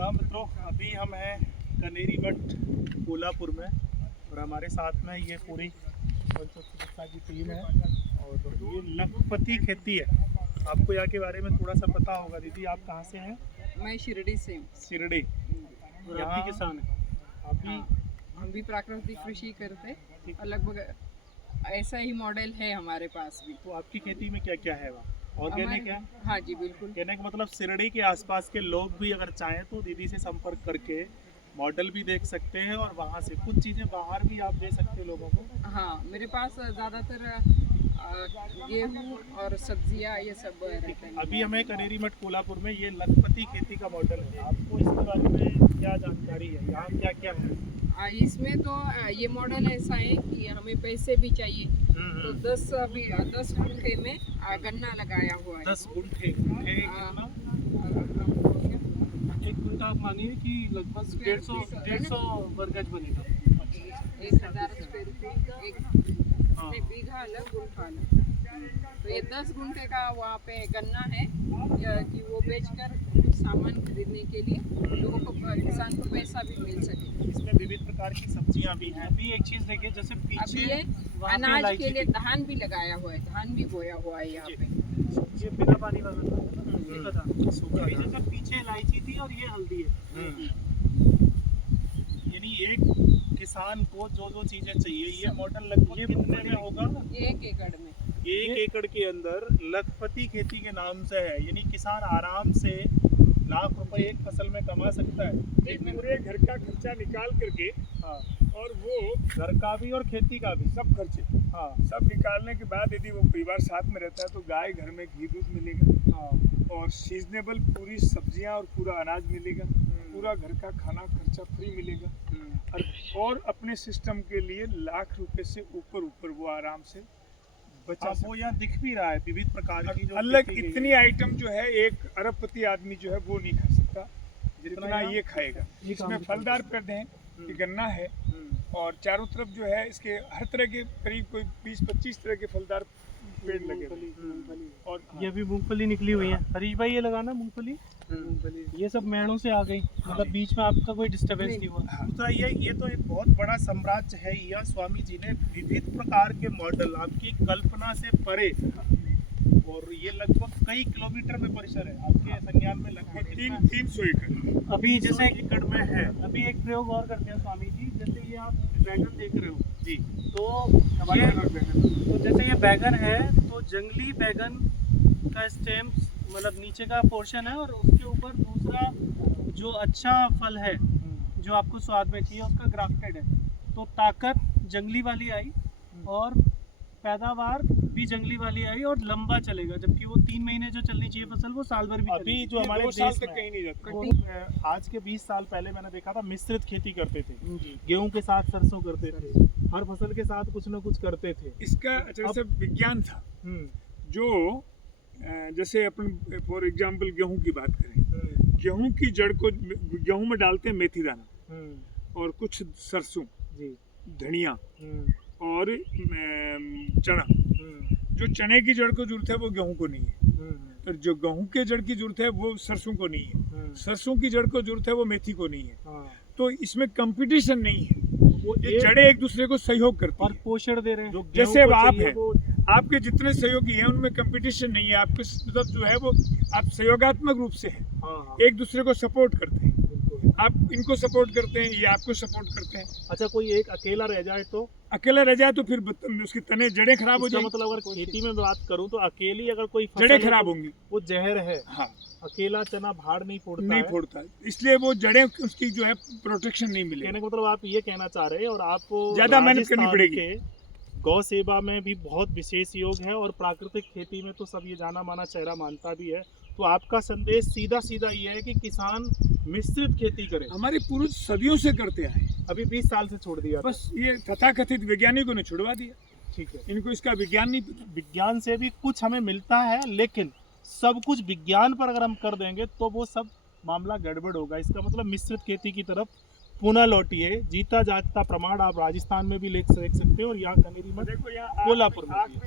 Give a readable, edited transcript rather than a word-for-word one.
प्रणाम मित्रों, अभी हम हैं कनेरी मठ कोल्हापुर में और हमारे साथ में ये पूरी चिकित्सा की टीम है और ये लखपति खेती है। आपको यहाँ के बारे में थोड़ा सा पता होगा। दीदी, आप कहाँ से हैं? मैं शिरडी से हूँ। शिरडी। और आप भी किसान हैं? आप भी? हम भी प्राकृतिक कृषि करते और लगभग ऐसा ही मॉडल है हमारे पास भी। तो आपकी खेती में क्या क्या है? वहाँ ऑर्गेनिक है? हाँ जी बिल्कुल। कहने का मतलब शिरडी के आसपास के लोग भी अगर चाहें तो दीदी से संपर्क करके मॉडल भी देख सकते हैं और वहाँ से कुछ चीज़ें बाहर भी आप दे सकते हैं लोगों को। हाँ, मेरे पास ज़्यादातर गेहूँ और सब्जियाँ ये सब रहते हैं। अभी हमें कनेरी मठ कोल्हापुर में ये लखपति खेती का मॉडल है। आपको इसके बारे में क्या जानकारी है? यहाँ क्या क्या है? इसमें तो ये मॉडल ऐसा है कि हमें पैसे भी चाहिए, तो 10 गुंठे में गन्ना लगाया हुआ है। 10 गुंठे एक गुंठा आप मानिए कि लगभग 150 वर्ग गज बनेगा। 1000 स्क्वायर फीट एक बीघा अलग गुंठा अलग। तो ये 10 गुंठे का वहाँ पे गन्ना है कि वो बेचकर कुछ सामान खरीदने के लिए लोगों को, किसान को पैसा भी मिल सके। इसमें विविध प्रकार की सब्जियां भी हैं। अभी एक चीज देखिए, जैसे अभी पीछे ये अनाज के लिए धान भी लगाया हुआ है, धान भी बोया हुआ है यहाँ पे। ये बिना पानी वाला था, जैसे पीछे इलायची थी और ये हल्दी है। यानी एक किसान को जो जो चीजें चाहिए, ये मॉडल लगभग कितने में होगा? 1 एकड़ में 1 एकड़ के अंदर लखपति खेती के नाम से है। यानी किसान आराम से लाख रुपए एक फसल में कमा सकता है। एक पूरे घर का खर्चा निकाल करके, हाँ, और वो घर का भी और खेती का भी सब खर्चे हाँ सब निकालने के बाद यदि वो परिवार साथ में रहता है तो गाय घर में घी दूध मिलेगा हाँ। और सीजनेबल पूरी सब्जियां और पूरा अनाज मिलेगा, पूरा घर का खाना खर्चा फ्री मिलेगा और अपने सिस्टम के लिए लाख रुपए से ऊपर वो आराम से बचा वो यहाँ दिख भी रहा है विविध प्रकार की जो अलग खेती गई इतनी है। आइटम जो है एक अरबपति आदमी जो है वो नहीं खा सकता जितना ये खाएगा। इसमें फलदार पेड़ हैं, ये गन्ना है और चारों तरफ जो है इसके हर तरह के करीब कोई 20-25 तरह के फलदार पेड़ लगे हुए और ये अभी मूंगफली निकली हुई है। हरीश भाई, ये लगाना मूंगफली। ये सब मेड़ों से आ गई, मतलब बीच में आपका कोई डिस्टर्बेंस नहीं हुआ। दूसरा ये तो एक बहुत बड़ा साम्राज्य है। यह स्वामी जी ने विविध प्रकार के मॉडल आपकी कल्पना से परे, और ये लगभग कई किलोमीटर में परिसर है आपके संज्ञान में, लगभग 300 एकड़ अभी जैसे एकड़ में है। अभी एक प्रयोग और करते हैं स्वामी जी, जैसे ये आप बैगन देख रहे हो जी, तो जैसे ये बैगन है तो जंगली बैगन का स्टेम मतलब नीचे का पोर्शन है और उसके ऊपर दूसरा जो अच्छा फल है जो आपको स्वाद में चाहिए उसका ग्राफ्टेड है। तो ताकत जंगली वाली आई और पैदावार भी जंगली वाली आई और लंबा चलेगा, जबकि वो 3 महीने जो चलनी चाहिए फसल वो साल भर भी अभी चलेगी। जो हमारे 2 साल देश तक में कहीं नहीं जाता। आज के 20 साल पहले मैंने देखा था मिश्रित खेती करते थे, गेहूं के साथ सरसों करते थे, हर फसल के साथ कुछ न कुछ करते थे। इसका जैसे विज्ञान था जो जैसे अपन फॉर एग्जांपल गेहूं की बात करें, गेहूं की जड़ को गेहूं में डालते हैं मेथी दाना और कुछ सरसों, धनिया और चना। जो चने की जड़ को जरूरत है वो गेहूं को नहीं है, तो जो गेहूं के जड़ की जरूरत है वो सरसों को नहीं है, सरसों की जड़ को जरूरत है वो मेथी को नहीं है। तो इसमें कंपटीशन नहीं है, वो ये जड़ें एक दूसरे को सहयोग करती और हैं। पोषण दे रहे हैं। जैसे अब आप हैं, आपके जितने सहयोगी हैं उनमें कंपटीशन नहीं है, आपके मतलब जो है वो आप सहयोगात्मक रूप से हैं, एक दूसरे को सपोर्ट करते हैं। आप इनको सपोर्ट करते हैं, ये आपको सपोर्ट करते हैं। अच्छा, कोई एक अकेला रह जाए तो? अकेला रह जाए तो फिर उसकी तने जड़ें खराब हो इसका जाएंगी। मतलब अगर खेती में बात करूं तो अकेली अगर कोई फसल जड़ें है खराब तो होंगी। वो जहर है। हाँ, अकेला चना भाड़ नहीं फोड़ता नहीं है। फोड़ता, इसलिए वो जड़ें उसकी जो है प्रोटेक्शन नहीं मिलेगी। कहने का मतलब आप ये कहना चाह रहे हैं, और आपको ज्यादा मेहनत करनी राजस्थान पड़ेगी। के गौ सेवा में भी बहुत विशेष योग है और प्राकृतिक खेती में तो सब ये जाना माना चेहरा मानता भी है। तो आपका संदेश सीधा सीधा ये है कि किसान मिश्रित खेती करे। हमारे पूर्वज सदियों से करते आए, अभी 20 साल से छोड़ दिया। बस ये तथाकथित वैज्ञानिकों ने छुड़वा दिया। ठीक है, इनको इसका विज्ञान नहीं पता। विज्ञान से भी कुछ हमें मिलता है, लेकिन सब कुछ विज्ञान पर अगर हम कर देंगे तो वो सब मामला गड़बड़ होगा। इसका मतलब मिश्रित खेती की तरफ पुनः लौटिए। जीता जागता प्रमाण आप राजस्थान में भी देख सकते हो और यहाँ कनेरी मठ देखो यहाँ कोल्हापुर में भी है।